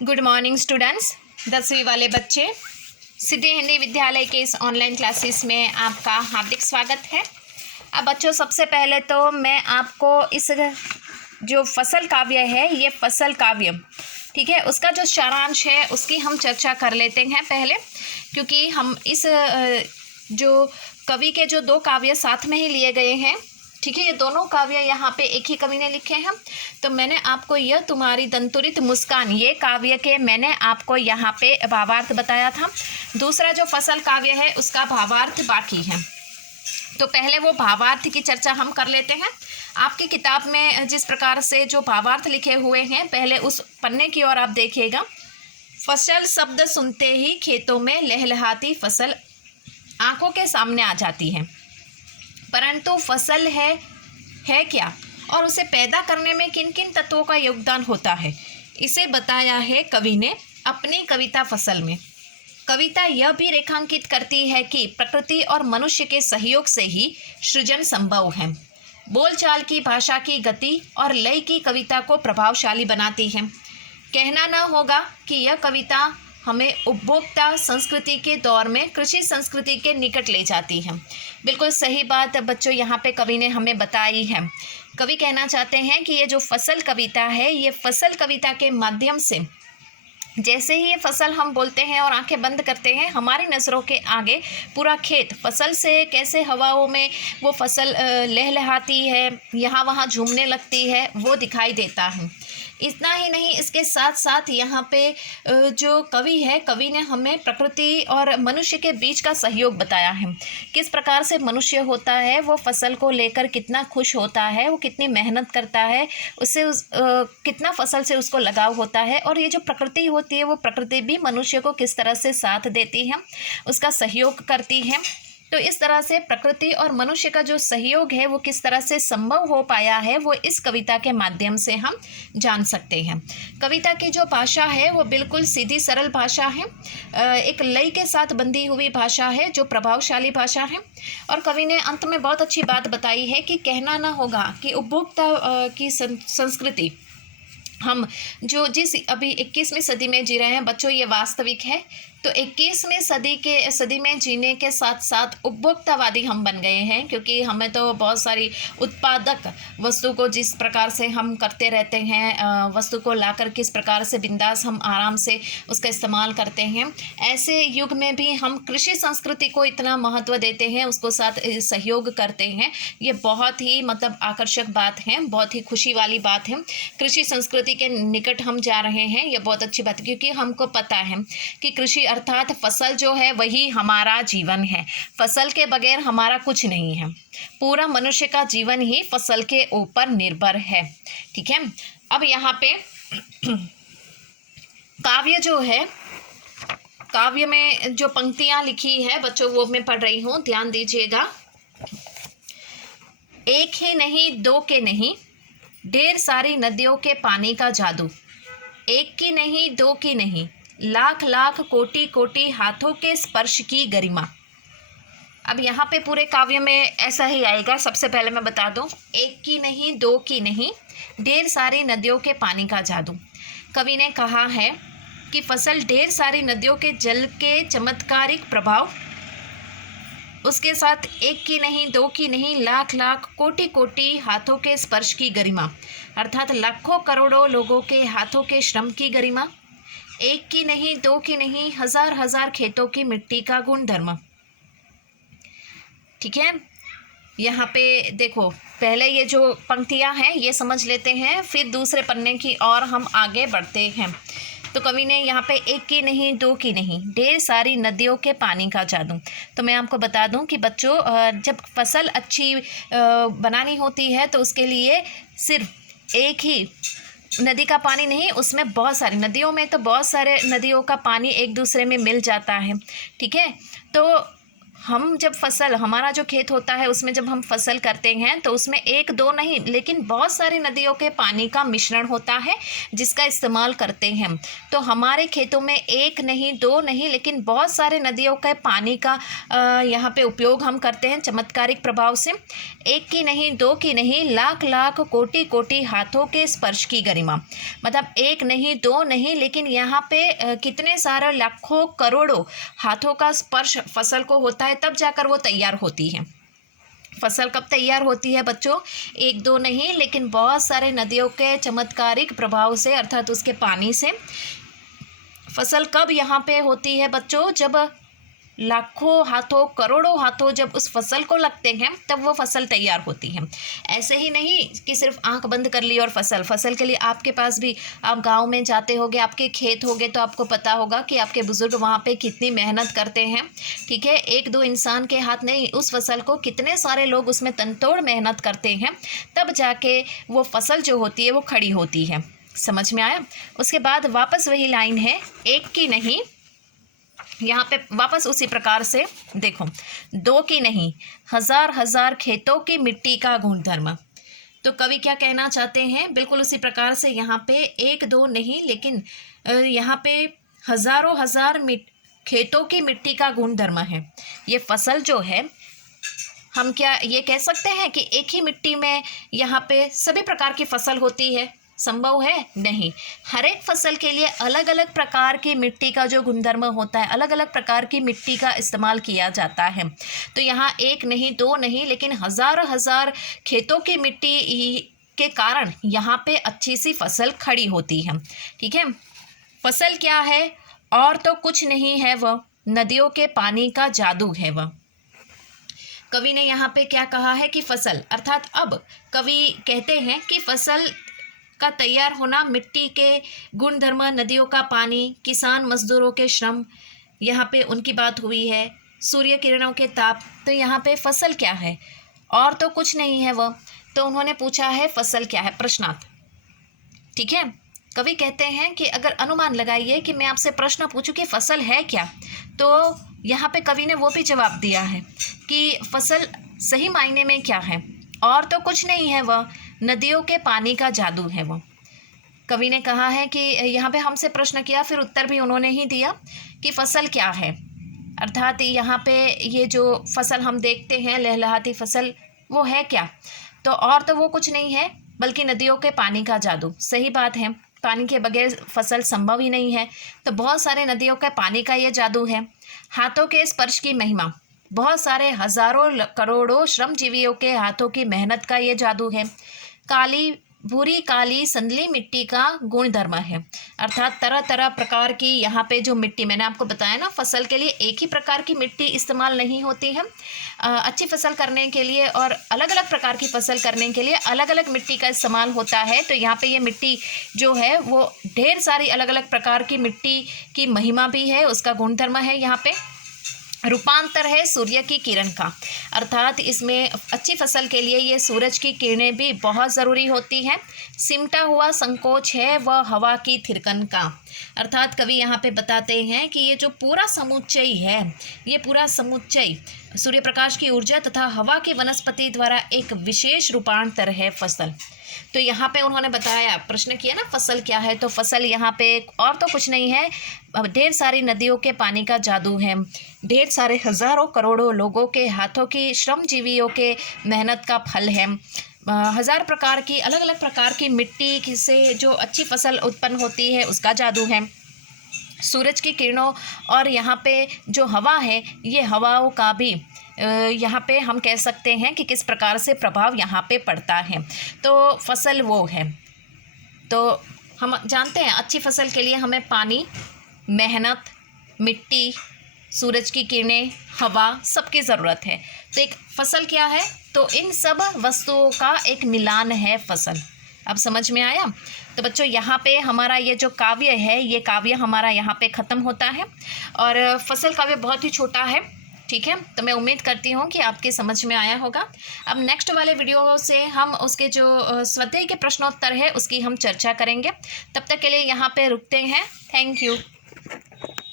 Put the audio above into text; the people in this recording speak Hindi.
Good morning students. 10वीं वाले बच्चे, सिद्धि हिंदी विद्यालय के इस ऑनलाइन क्लासेस में आपका हार्दिक स्वागत है। अब बच्चों, सबसे पहले तो मैं आपको इस जो फसल काव्य है, ये फसल काव्य, ठीक है, उसका जो सारांश है उसकी हम चर्चा कर लेते हैं पहले, क्योंकि हम इस जो कवि के जो दो काव्य साथ में ही लिए गए हैं, ठीक है, ये दोनों काव्य यहाँ पे एक ही कवि ने लिखे हैं। तो मैंने आपको यह तुम्हारी दंतुरित मुस्कान, ये काव्य के मैंने आपको यहाँ पे भावार्थ बताया था। दूसरा जो फसल काव्य है उसका भावार्थ बाकी है। तो पहले वो भावार्थ की चर्चा हम कर लेते हैं। आपकी किताब में जिस प्रकार से जो भावार्थ लिखे हुए हैं, पहले उस पन्ने की ओर आप देखिएगा। फसल शब्द सुनते ही खेतों में लहलहाती फसल आंखों के सामने आ जाती है, परंतु फसल है क्या और उसे पैदा करने में किन किन तत्वों का योगदान होता है, इसे बताया है कवि ने अपनी कविता फसल में। कविता यह भी रेखांकित करती है कि प्रकृति और मनुष्य के सहयोग से ही सृजन संभव है। बोलचाल की भाषा की गति और लय की कविता को प्रभावशाली बनाती है। कहना न होगा कि यह कविता हमें उपभोक्ता संस्कृति के दौर में कृषि संस्कृति के निकट ले जाती है। बिल्कुल सही बात बच्चों यहाँ पे कवि ने हमें बताई है। कवि कहना चाहते हैं कि ये जो फसल कविता है, ये फसल कविता के माध्यम से, जैसे ही ये फसल हम बोलते हैं और आंखें बंद करते हैं, हमारी नज़रों के आगे पूरा खेत फसल से कैसे हवाओं में वो फसल लहलहाती है, यहाँ वहाँ झूमने लगती है, वो दिखाई देता है। इतना ही नहीं, इसके साथ साथ यहाँ पे जो कवि है, कवि ने हमें प्रकृति और मनुष्य के बीच का सहयोग बताया है। किस प्रकार से मनुष्य होता है, वो फसल को लेकर कितना खुश होता है, वो कितनी मेहनत करता है, उससे कितना फसल से उसको लगाव होता है, और ये जो प्रकृति होती है, वो प्रकृति भी मनुष्य को किस तरह से साथ देती है, उसका सहयोग करती है। तो इस तरह से प्रकृति और मनुष्य का जो सहयोग है वो किस तरह से संभव हो पाया है, वो इस कविता के माध्यम से हम जान सकते हैं। कविता की जो भाषा है वो बिल्कुल सीधी सरल भाषा है, एक लय के साथ बंधी हुई भाषा है, जो प्रभावशाली भाषा है। और कवि ने अंत में बहुत अच्छी बात बताई है कि कहना न होगा कि उपभोक्ता की संस्कृति, हम जो जिस अभी 21वीं सदी में जी रहे हैं बच्चों, ये वास्तविक है। तो 21वीं सदी में जीने के साथ साथ उपभोक्तावादी हम बन गए हैं, क्योंकि हमें तो बहुत सारी उत्पादक वस्तु को जिस प्रकार से हम करते रहते हैं, वस्तु को लाकर किस प्रकार से बिंदास हम आराम से उसका इस्तेमाल करते हैं, ऐसे युग में भी हम कृषि संस्कृति को इतना महत्व देते हैं, उसको साथ सहयोग करते हैं। ये बहुत ही मतलब आकर्षक बात है, बहुत ही खुशी वाली बात है। कृषि संस्कृति के निकट हम जा रहे हैं, ये बहुत अच्छी बात है, क्योंकि हमको पता है कि कृषि अर्थात फसल जो है वही हमारा जीवन है। फसल के बगैर हमारा कुछ नहीं है। पूरा मनुष्य का जीवन ही फसल के ऊपर निर्भर है, ठीक है। अब यहाँ पे काव्य जो है, काव्य में जो पंक्तियां लिखी है बच्चों, वो मैं पढ़ रही हूँ, ध्यान दीजिएगा। एक ही नहीं, दो के नहीं, ढेर सारी नदियों के पानी का जादू। एक की नहीं, दो की नहीं, लाख लाख कोटि कोटि हाथों के स्पर्श की गरिमा। अब यहाँ पे पूरे काव्य में ऐसा ही आएगा। सबसे पहले मैं बता दूँ, एक की नहीं, दो की नहीं, ढेर सारी नदियों के पानी का जादू। कवि ने कहा है कि फसल ढेर सारी नदियों के जल के चमत्कारिक प्रभाव, उसके साथ एक की नहीं, दो की नहीं, लाख लाख कोटि कोटि हाथों के स्पर्श की गरिमा, अर्थात लाखों करोड़ों लोगों के हाथों के श्रम की गरिमा। एक की नहीं, दो की नहीं, हजार हजार खेतों की मिट्टी का गुणधर्म, ठीक है। यहाँ पे देखो, पहले ये जो पंक्तियाँ हैं ये समझ लेते हैं, फिर दूसरे पन्ने की ओर हम आगे बढ़ते हैं। तो कवि ने यहाँ पे एक की नहीं, दो की नहीं, ढेर सारी नदियों के पानी का जादू। तो मैं आपको बता दूं कि बच्चों, जब फसल अच्छी बनानी होती है तो उसके लिए सिर्फ एक ही नदी का पानी नहीं, उसमें बहुत सारी नदियों में तो बहुत सारे नदियों का पानी एक दूसरे में मिल जाता है, ठीक है। तो हम जब फसल, हमारा जो खेत होता है उसमें जब हम फसल करते हैं तो उसमें एक दो नहीं लेकिन बहुत सारी नदियों के पानी का मिश्रण होता है जिसका इस्तेमाल करते हैं। तो हमारे खेतों में एक नहीं दो नहीं लेकिन बहुत सारे नदियों के पानी का यहाँ पे उपयोग हम करते हैं चमत्कारिक प्रभाव से। एक की नहीं, दो की नहीं, लाख लाख कोटि कोटि हाथों के स्पर्श की गरिमा। मतलब एक नहीं दो नहीं लेकिन यहाँ पे कितने सारे लाखों करोड़ों हाथों का स्पर्श फसल को होता है, तब जाकर वो तैयार होती है। फसल कब तैयार होती है बच्चों? एक दो नहीं लेकिन बहुत सारे नदियों के चमत्कारिक प्रभाव से, अर्थात उसके पानी से। फसल कब यहाँ पे होती है बच्चों? जब लाखों हाथों करोड़ों हाथों जब उस फसल को लगते हैं तब वो फसल तैयार होती है। ऐसे ही नहीं कि सिर्फ आंख बंद कर ली और फसल के लिए आपके पास भी, आप गांव में जाते होगे, आपके खेत होगे तो आपको पता होगा कि आपके बुजुर्ग वहाँ पे कितनी मेहनत करते हैं। ठीक है, एक दो इंसान के हाथ नहीं, उस फसल को कितने सारे लोग उसमें तनतोड़ मेहनत करते हैं, तब जाके वो फसल जो होती है वो खड़ी होती है। समझ में आया? उसके बाद वापस वही लाइन है, एक की नहीं, यहाँ पे वापस उसी प्रकार से देखो, दो की नहीं, हजार हजार खेतों की मिट्टी का गुणधर्म। तो कवि क्या कहना चाहते हैं? बिल्कुल उसी प्रकार से यहाँ पे एक दो नहीं लेकिन यहाँ पे हजारों हजार खेतों की मिट्टी का गुणधर्म है। ये फसल जो है, हम क्या ये कह सकते हैं कि एक ही मिट्टी में यहाँ पे सभी प्रकार की फसल होती है? संभव है? नहीं। हर एक फसल के लिए अलग अलग प्रकार की मिट्टी का जो गुणधर्म होता है, अलग अलग प्रकार की मिट्टी का इस्तेमाल किया जाता है। तो यहाँ एक नहीं दो नहीं लेकिन हजार हजार खेतों की मिट्टी के कारण यहाँ पे अच्छी सी फसल खड़ी होती है। ठीक है, फसल क्या है? और तो कुछ नहीं है, वह नदियों के पानी का जादू है। वह कवि ने यहाँ पे क्या कहा है कि फसल, अर्थात अब कवि कहते हैं कि फसल का तैयार होना, मिट्टी के गुणधर्म, नदियों का पानी, किसान मजदूरों के श्रम, यहाँ पे उनकी बात हुई है, सूर्य किरणों के ताप। तो यहाँ पे फसल क्या है? और तो कुछ नहीं है वह। तो उन्होंने पूछा है फसल क्या है, प्रश्नार्थ। ठीक है, कवि कहते हैं कि अगर अनुमान लगाइए कि मैं आपसे प्रश्न पूछूं कि फसल है क्या, तो यहाँ पे कवि ने वो भी जवाब दिया है कि फसल सही मायने में क्या है? और तो कुछ नहीं है वह, नदियों के पानी का जादू है वो। कवि ने कहा है कि यहाँ पे हमसे प्रश्न किया, फिर उत्तर भी उन्होंने ही दिया कि फसल क्या है, अर्थात यहाँ पे ये जो फसल हम देखते हैं लहलहाती फसल, वो है क्या? तो और तो वो कुछ नहीं है बल्कि नदियों के पानी का जादू। सही बात है, पानी के बगैर फसल संभव ही नहीं है। तो बहुत सारे नदियों के पानी का ये जादू है। हाथों के स्पर्श की महिमा, बहुत सारे हजारों करोड़ों श्रमजीवियों के हाथों की मेहनत का ये जादू है। काली भूरी काली संदली मिट्टी का गुणधर्म है, अर्थात तरह तरह प्रकार की यहाँ पे जो मिट्टी, मैंने आपको बताया ना, फसल के लिए एक ही प्रकार की मिट्टी इस्तेमाल नहीं होती है। अच्छी फसल करने के लिए और अलग अलग प्रकार की फसल करने के लिए अलग अलग मिट्टी का इस्तेमाल होता है। तो यहाँ पे ये मिट्टी जो है वो ढेर सारी अलग अलग प्रकार की मिट्टी की महिमा भी है, उसका गुणधर्म है। यहाँ पे रूपांतर है सूर्य की किरण का, अर्थात इसमें अच्छी फसल के लिए ये सूरज की किरणें भी बहुत ज़रूरी होती हैं। सिमटा हुआ संकोच है वह हवा की थिरकन का, अर्थात कवि यहाँ पे बताते हैं कि ये जो पूरा समुच्चय है, ये पूरा समुच्चय सूर्य प्रकाश की ऊर्जा तथा हवा की वनस्पति द्वारा एक विशेष रूपांतर है फसल। तो यहाँ पे उन्होंने बताया, प्रश्न किया ना फसल क्या है, तो फसल यहाँ पे और तो कुछ नहीं है, ढेर सारी नदियों के पानी का जादू है, ढेर सारे हजारों करोड़ों लोगों के हाथों की श्रमजीवियों के मेहनत का फल है। हजार प्रकार की अलग अलग प्रकार की मिट्टी से जो अच्छी फसल उत्पन्न होती है उसका जादू है। सूरज की किरणों और यहाँ पे जो हवा है, ये हवाओं का भी यहाँ पे हम कह सकते हैं कि किस प्रकार से प्रभाव यहाँ पे पड़ता है। तो फसल वो है। तो हम जानते हैं अच्छी फसल के लिए हमें पानी, मेहनत, मिट्टी, सूरज की किरणें, हवा, सबकी ज़रूरत है। तो एक फसल क्या है? तो इन सब वस्तुओं का एक मिलान है फसल। अब समझ में आया? तो बच्चों यहाँ पे हमारा ये जो काव्य है, ये काव्य हमारा यहाँ पे ख़त्म होता है और फसल काव्य बहुत ही छोटा है। ठीक है, तो मैं उम्मीद करती हूँ कि आपके समझ में आया होगा। अब नेक्स्ट वाले वीडियो से हम उसके जो स्वाध्याय के प्रश्नोत्तर है उसकी हम चर्चा करेंगे। तब तक के लिए यहाँ पे रुकते हैं। Thank you.